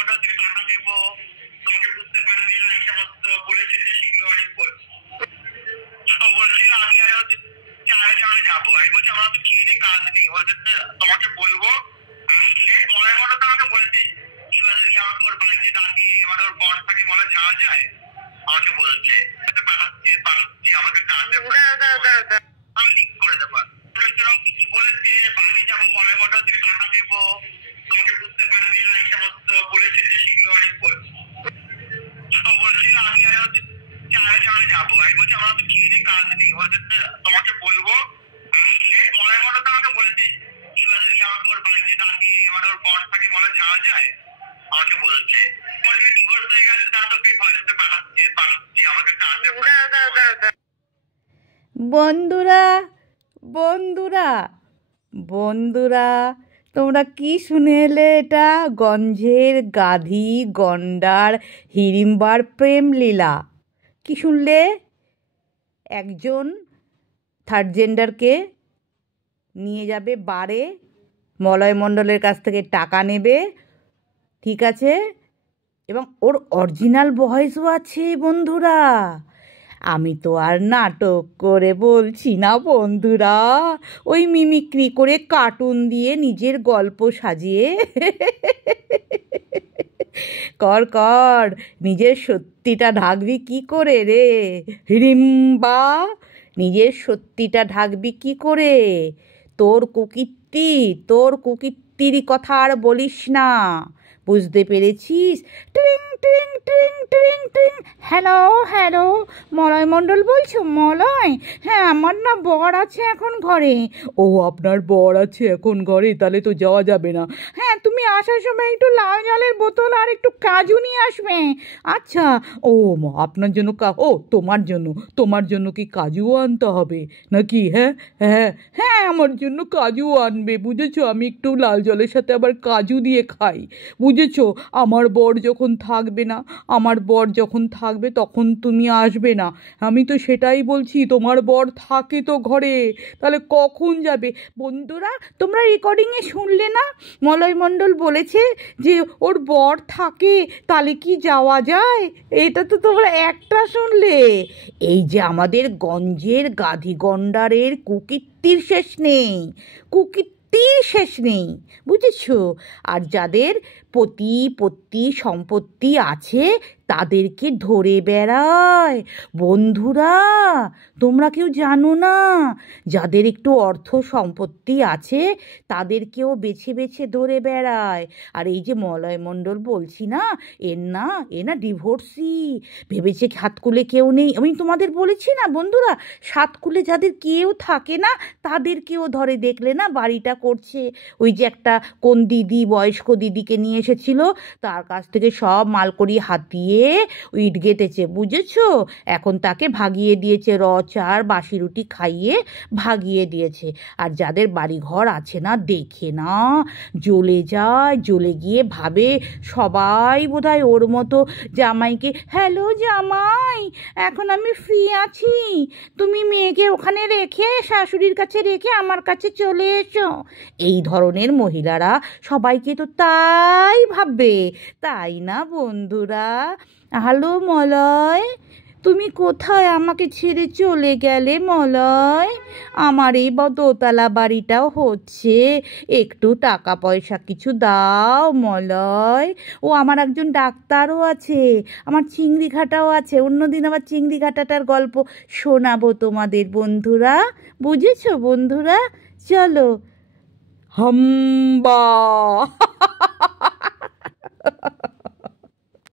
মন্ডল থেকে টাকা নেবো, তোমাকে বুঝতে পারবে না, এই সমস্ত বলেছে যে সেগুলো অনেক বলছে। বলছি আমি আরো 4 জনে যাবো। আমি বলছি আমার তো খেয়ে কাজ নেই। বলছে তোমাকে বলবো আসলে মনে মনে তো আমাকে বলেছে এবার কি আমাকে ওর বাড়িতে ডাকিয়ে এবার ওর বর থাকে বলে যাওয়া যায়। আমাকে বলছে পাঠাচ্ছি আমাকে একটা আমি লিঙ্ক করে দেবো। কিছু বলেছে বাড়ি যাবো, মনে মন্ডল থেকে টাকা নেবো, তোমাকে বুঝতে পারবে না, এই সমস্ত বলেছে যে সেগুলো অনেক বলছে। বলছি আমি আরো 4 জনে যাবো। আমি বলছি আমার তো খেয়ে কাজ নেই। বলছে তোমাকে বলবো আসলে মনে মনে তো আমাকে বলেছে এবার কি আমাকে ওর বাড়িতে ডাকিয়ে এবার ওর বর থাকে বলে যাওয়া যায়। আমাকে বলছে ডিভোর্স হয়ে গেছে, তার তোকে ভয়েসে পাঠাচ্ছি আমাকে বন্ধুরা বন্ধুরা বন্ধুরা তোমরা কি শুনে এলে? এটা গঞ্জের গাধি গন্ডার হিড়িম্বার প্রেম লীলা। কি শুনলে? একজন থার্ড জেন্ডারকে নিয়ে যাবে বারে, মলয় মণ্ডলের কাছ থেকে টাকা নেবে, ঠিক আছে, এবং ওর অরিজিনাল ভয়েসও আছে বন্ধুরা। আমি তো আর নাটক করে বলছি না বন্ধুরা, ওই মিমিক্রি করে কার্টুন দিয়ে নিজের গল্প সাজিয়ে কর কর, নিজের সত্যিটা ঢাকবি কি করে রে হিড়িম্বা? নিজের সত্যিটা ঢাকবি কি করে? তোর কুকীর্তির কথা আর বলিস না, বুঝতে পেরেছিস? ট্রিং ট্রিং ট্রিং ট্রিং ট্রিং। হ্যালো হ্যালো, মলয় মণ্ডল বলছো? মলয়, হ্যাঁ আমার না বর আছে এখন ঘরে। ও আপনার বর আছে এখন ঘরে? তাহলে তো যাওয়া যাবে না। হ্যাঁ তুমি আসার সময় একটু লাল জলের বোতল আর একটু কাজু নিয়ে আসবে। আচ্ছা, ও আপনার জন্য তোমার জন্য কি কাজুও আনতে হবে নাকি? হ্যাঁ হ্যাঁ হ্যাঁ, আমার জন্য কাজুও আনবে, বুঝেছো? আমি একটু লাল জলের সাথে আবার কাজু দিয়ে খাই, বুঝেছো? আমার বর যখন থাকবে তখন তুমি আসবে না। আমি তো সেটাই বলছি, তোমার বর থাকে তো ঘরে, তাহলে কখন যাবে? বন্ধুরা তোমরা রেকর্ডিংয়ে শুনলে না, মলয় মণ্ডল বলেছে যে ওর বর থাকে, তাহলে কি যাওয়া যায়? এটা তো তোমরা একটা শুনলে। এই যে আমাদের গঞ্জের গাধি গন্ডারের কুকীর্তির শেষ নেই, বুঝেছো? আর যাদের পতি সম্পত্তি আছে তাদেরকে ধরে বেড়ায়। বন্ধুরা তোমরা কেউ জানো না, যাদের একটু অর্থ সম্পত্তি আছে তাদেরকেও বেছে বেছে ধরে বেড়ায়। আর এই যে মলয় মণ্ডল বলছি না, এ না ডিভোর্সি, ভেবেছে হাতকুলে কেউ নেই। আমি তোমাদের বলেছি না বন্ধুরা, সাতকুলে যাদের কেউ থাকে না তাদেরকেও ধরে। দেখলে না বাড়িটা করছে, ওই যে একটা কোন দিদি বয়স্ক দিদিকে নিয়ে এসেছিল, তার কাছ থেকে সব মালকড়ি হাতিয়ে ইট গেঁথেছে, বুঝেছো? এখন তাকে ভাগিয়ে দিয়েছে, চার বাসি রুটি খাইয়ে ভাগিয়ে দিয়েছে। আর যাদের বাড়ি ঘর আছে না, দেখে না জ্বলে গিয়ে ভাবে সবাই বোধহয় ওর মতো জামাইকে, হ্যালো জামাই, এখন আমি ফ্রি আছি, তুমি মেয়েকে ওখানে রেখে শাশুড়ির কাছে রেখে আমার কাছে চলে এসো। এই ধরনের মহিলারা সবাইকে তো তাই ভাববে, তাই না বন্ধুরা? হ্যালো মলয়, তুমি কোথায় আমাকে ছেড়ে চলে গেলে মলয়? আমার এই দোতলা বাড়িটাও হচ্ছে, একটু টাকা পয়সা কিছু দাও মলয়। ও আমার একজন ডাক্তারও আছে, আমার চিংড়ি ঘাটাও আছে, অন্যদিন আবার চিংড়ি ঘাটাটার গল্প শোনাবো তোমাদের বন্ধুরা, বুঝেছো বন্ধুরা? চলো হাম্বা।